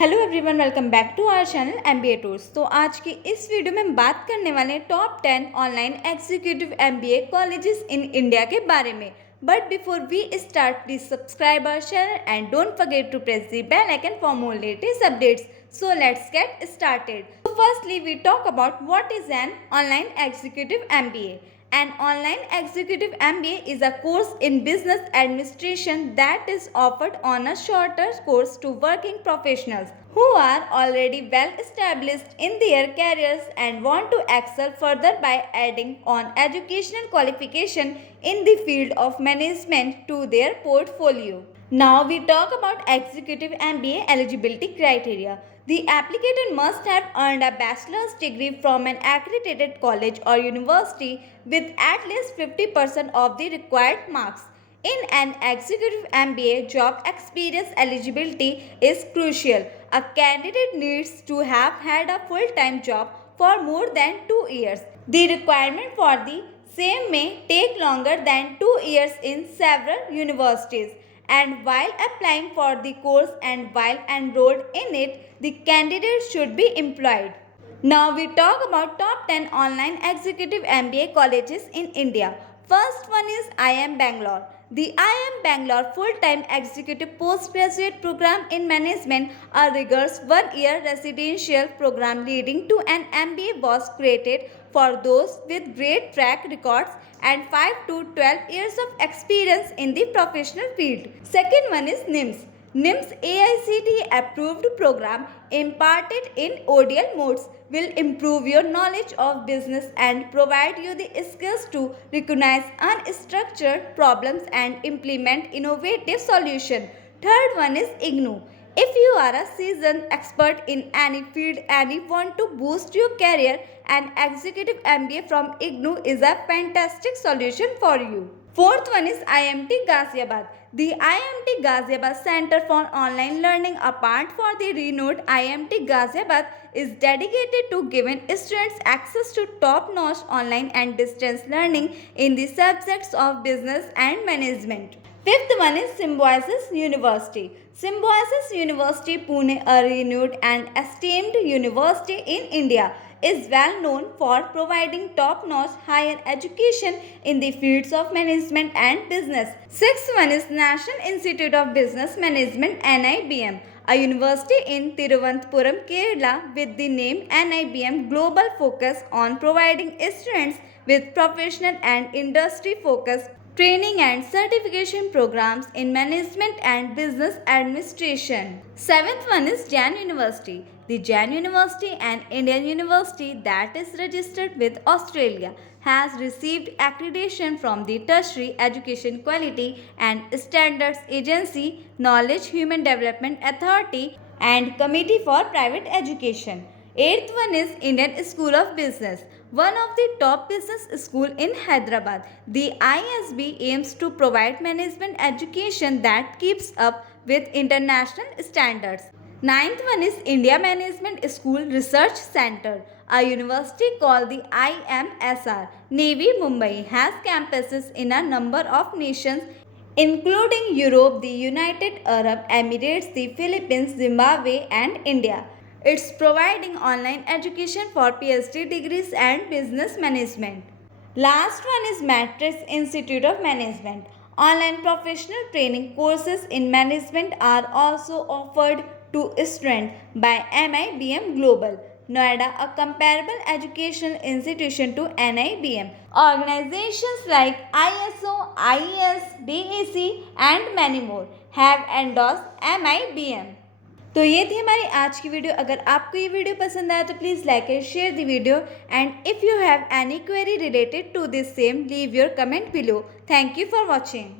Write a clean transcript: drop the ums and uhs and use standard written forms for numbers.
Hello everyone, welcome back to our channel MBA tours. तो आज की इस वीडियो में हम बात करने वाले हैं top 10 online executive MBA colleges in India के बारे में। But before we start, please subscribe our channel and don't forget to press the bell icon for more latest updates. So let's get started. So firstly, we talk about what is an online executive MBA. An online executive MBA is a course in business administration that is offered on a shorter course to working professionals who are already well established in their careers and want to excel further by adding on educational qualification in the field of management to their portfolio. Now we talk about executive MBA eligibility criteria. The applicant must have earned a bachelor's degree from an accredited college or university with at least 50% of the required marks. In an executive MBA, job experience eligibility is crucial. A candidate needs to have had a full-time job for more than 2 years. The requirement for the same may take longer than 2 years in several universities. And while applying for the course and while enrolled in it, the candidate should be employed. Now we talk about top 10 online executive MBA colleges in India. First one is IIM Bangalore. The IIM Bangalore full-time executive postgraduate program in management, a rigorous 1-year residential program leading to an MBA, was created for those with great track records and 5 to 12 years of experience in the professional field. Second one is NIMS. NIMS AICTE approved program imparted in ODL modes will improve your knowledge of business and provide you the skills to recognize unstructured problems and implement innovative solutions. Third one is IGNOU. If you are a seasoned expert in any field and you want to boost your career, an executive MBA from IGNOU is a fantastic solution for you. Fourth one is IMT Ghaziabad. The IMT Ghaziabad Center for Online Learning, apart for the renowned IMT Ghaziabad, is dedicated to giving students access to top-notch online and distance learning in the subjects of business and management. Fifth one is Symbiosis University. Symbiosis University Pune, a renowned and esteemed university in India, is well known for providing top-notch higher education in the fields of management and business. Sixth one is National Institute of Business Management, NIBM, a university in Thiruvananthapuram, Kerala, with the name NIBM Global, focus on providing students with professional and industry-focused training and certification programs in management and business administration. Seventh one is Jain University. The Jain University, an Indian university that is registered with Australia, has received accreditation from the Tertiary Education Quality and Standards Agency, Knowledge Human Development Authority, and Committee for Private Education. Eighth one is Indian School of Business, one of the top business school in Hyderabad. The ISB aims to provide management education that keeps up with international standards. Ninth one is India Management School Research Center, a university called the IMSR. Navy Mumbai has campuses in a number of nations including Europe, the United Arab Emirates, the Philippines, Zimbabwe, and India. It's providing online education for PhD degrees and business management. Last one is Matrix Institute of Management. Online professional training courses in management are also offered to students by MIBM Global, Noida, a comparable educational institution to NIBM. Organizations like ISO, IES, BAC, and many more have endorsed MIBM. तो ये थी हमारी आज की video. अगर आपको ये video पसंद आया तो please like and share the video, and if you have any query related to this same, leave your comment below. Thank you for watching.